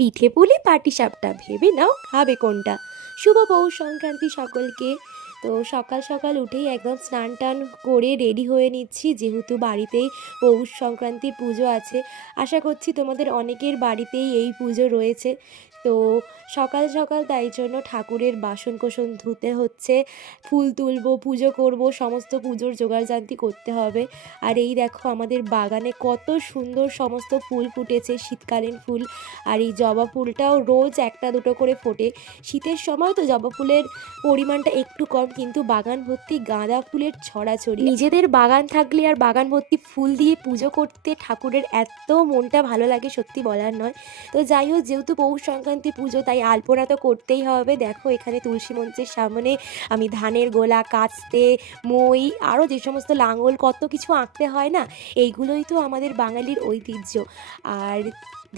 পিঠে পুলি পাটিসাপটা ভেবে নাও খাবে কোনটা। শুভ পৌষ সংক্রান্তি সকলকে। তো সকাল সকাল উঠেই একদম স্নান টান করে রেডি হয়ে নিচ্ছি, যেহেতু বাড়িতেই পৌষ সংক্রান্তির পুজো আছে। আশা করছি তোমাদের অনেকের বাড়িতেই এই পুজো রয়েছে। তো সকাল সকাল তাই জন্য ঠাকুরের বাসন কোসন ধুতে হচ্ছে, ফুল তুলবো, পুজো করব, সমস্ত পুজোর জোগাড়জান্তি করতে হবে। আর এই দেখো আমাদের বাগানে কত সুন্দর সমস্ত ফুল ফুটেছে, শীতকালীন ফুল। আর এই জবা ফুলটাও রোজ একটা দুটো করে ফোটে। শীতের সময় তো জবা ফুলের পরিমাণটা একটু কম, কিন্তু বাগান ভর্তি গাঁদা ফুলের ছড়াছড়ি। নিজেদের বাগান থাকলে আর বাগান ভর্তি ফুল দিয়ে পুজো করতে ঠাকুরের এত মনটা ভালো লাগে, সত্যি বলার নয়। তো যাই হোক, যেহেতু পৌষ সংক্রান্তি পুজো তাই আলপনা তো করতেই হবে। দেখো এখানে তুলসী মঞ্চের সামনে আমি ধানের গোলা, কাস্তে, মই, আরও যে সমস্ত লাঙল কত কিছু আঁকতে হয় না, এইগুলোই তো আমাদের বাঙালির ঐতিহ্য। আর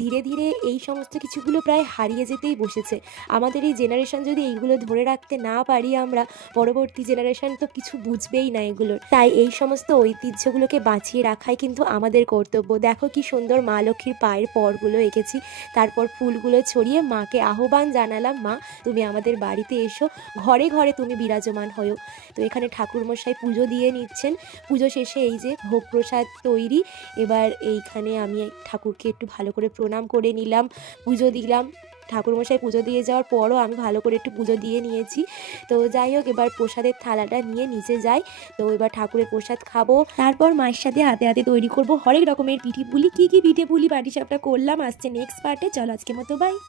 ধীরে ধীরে এই সমস্ত কিছুগুলো প্রায় হারিয়ে যেতেই বসেছে। আমাদের এই জেনারেশন যদি এইগুলো ধরে রাখতে না পারি আমরা, পরবর্তী জেনারেশন তো কিছু বুঝবেই না এগুলোর। তাই এই সমস্ত ঐতিহ্যগুলোকে বাঁচিয়ে রাখাই কিন্তু আমাদের কর্তব্য। দেখো কি সুন্দর মা লক্ষ্মীর পায়ের পরগুলো এঁকেছি, তারপর ফুলগুলো ছড়িয়ে মাকে আহ্বান জানালাম, মা তুমি আমাদের বাড়িতে এসো, ঘরে ঘরে তুমি বিরাজমান হও। তো এখানে ঠাকুরমশাই পুজো দিয়ে নিচ্ছেন। পুজো শেষে এই যে ভোগ প্রসাদ তৈরি। এবার এইখানে আমি ঠাকুরকে একটু ভালো করে প্রণাম করে নিলাম, পুজো দিলাম। ঠাকুরমশাই পুজো দিয়ে যাওয়ার পরও আমি ভালো করে একটু পুজো দিয়ে নিয়েছি। তো যাই হোক, এবার প্রসাদের থালাটা নিয়ে নিচে যাই। তো এবার ঠাকুরের প্রসাদ খাবো, তারপর মায়ের সাথে হাতে হাতে তৈরি করব হরেক রকমের পিঠে পুলি। কী কী পিঠে পুলি পাটিসাপটা করলাম আসছে নেক্সট পার্টে। চলো আজকের মতো বাই।